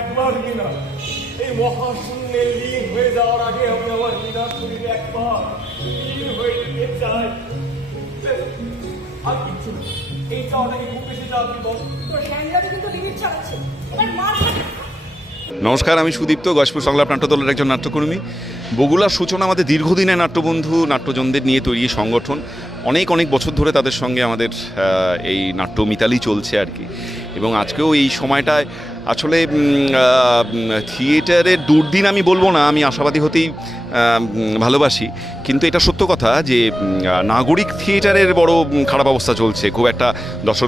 একবার কিনা এই মহাশূন্যে লীন হয়ে যাওয়ার আগে আমি আমার হৃদয় শরীরে একবার লীন হয়ে যেতে চাই। আর কিচ্ছু না, এই চাওয়াটাকে খুব বেশি চাও কি বল? তোর হ্যান্ডলাতে কিন্তু লিমিট ছাড়াচ্ছে, এবার মার। নমস্কার, আমি সুদীপ্ত, গজপুর সংলাপ নাট্যদলের একজন নাট্যকর্মী। বগুলার সূচনা আমাদের দীর্ঘদিনের নাট্যবন্ধু নাট্যজনদের নিয়ে তৈরি সংগঠন। অনেক অনেক বছর ধরে তাদের সঙ্গে আমাদের এই নাট্য মিতালি চলছে আর কি। এবং আজকেও এই সময়টায় আসলে থিয়েটারের দুর্দিন আমি বলবো না, আমি আশাবাদী হতেই ভালোবাসি, কিন্তু এটা সত্য কথা যে নাগরিক থিয়েটারের বড় খারাপ অবস্থা চলছে, খুব একটা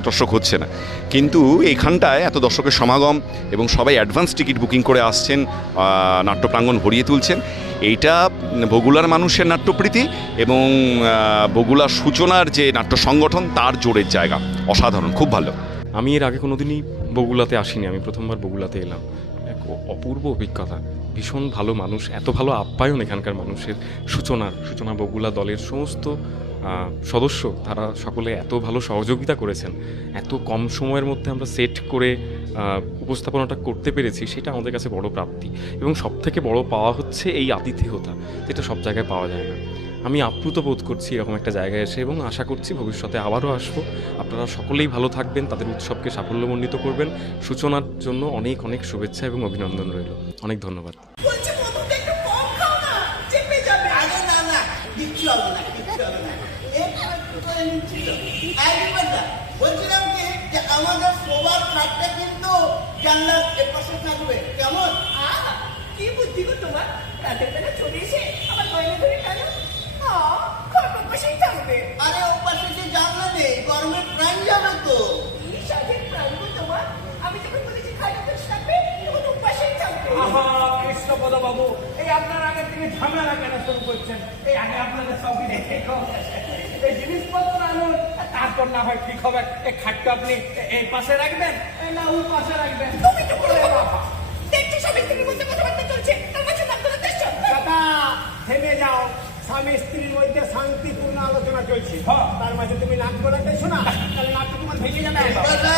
দর্শক হচ্ছে না। কিন্তু এখানটায় এত দর্শকের সমাগম এবং সবাই অ্যাডভান্স টিকিট বুকিং করে আসছেন, নাট্যপ্রাঙ্গণ ভরিয়ে তুলছেন। এইটা বগুলার মানুষের নাট্যপ্রীতি এবং বগুলার সূচনার যে নাট্য সংগঠন তার জোরের জায়গা। অসাধারণ, খুব ভালো। আমি এর আগে কোনোদিনই বগুলাতে আসিনি, আমি প্রথমবার বগুলাতে এলাম। এক অপূর্ব অভিজ্ঞতা, ভীষণ ভালো মানুষ, এত ভালো আপ্যায়ন এখানকার মানুষের। সূচনা বগুলা দলের সমস্ত সদস্য তারা সকলে এত ভালো সহযোগিতা করেছেন। এত কম সময়ের মধ্যে আমরা সেট করে উপস্থাপনাটা করতে পেরেছি, সেটা আমাদের কাছে বড় প্রাপ্তি। এবং সবথেকে বড় পাওয়া হচ্ছে এই আতিথেয়তা, যেটা সব জায়গায় পাওয়া যায় না। আমি আপ্লুত বোধ করছি এরকম একটা জায়গায় এসে এবং আশা করছি ভবিষ্যতে আবারও আসবো। আপনারা সকলেই ভালো থাকবেন, তাদের উৎসবকে সাফল্যমণ্ডিত করবেন। সূচনার জন্য অনেক অনেক শুভেচ্ছা এবং অভিনন্দন রইল। অনেক ধন্যবাদ। বলছে মধুটা একটু কম খাও না, চেপে যাবে। আরে না না, কিচ্ছু হবে না, কিচ্ছু হবে না। একটু করে নিচ্ছিল। একবার না, বলছিলাম কি যে আমাদের সবার খাটটা কিন্তু জানলার এপাশে থাকবে, কেমন? কি বুদ্ধি গো তোমার, রাতের বেলা চলে এসে আমার গয়না ধরে গেল। খরপর বসেই থাকবে। আরে ও পাশে যে জানলা নেই, গরমে প্রাণ যাবে তো। কি সাথে প্রাণ গো তোমার, আমি যখন বলেছি খালি পেট থাকবে তখন উপাসেই থাকবে। আহা কৃষ্ণপদ বাবু, এই আপনার আগে থেকে ঝামেলা কেন শুরু করছেন? এই আগে আপনাদের সবই দেখে এই জিনিসপত্র আনুন, তারপর না হয় ঠিক হবে। এই খাটটা আপনি এই পাশে রাখবেন না ওই পাশে রাখবেন? তুমি তো বলে বাবা, দেখছি স্বামী স্ত্রীর মধ্যে কথাবার্তা চলছে, তার মাঝে নাম করে দেখছো। দাদা থেমে যাও, স্বামী স্ত্রীর মধ্যে শান্তিপূর্ণ আলোচনা চলছে, তার মাঝে তুমি নাক গলাতে শোনা, তাহলে নাক তোমার ভেঙে যাবে। দাদা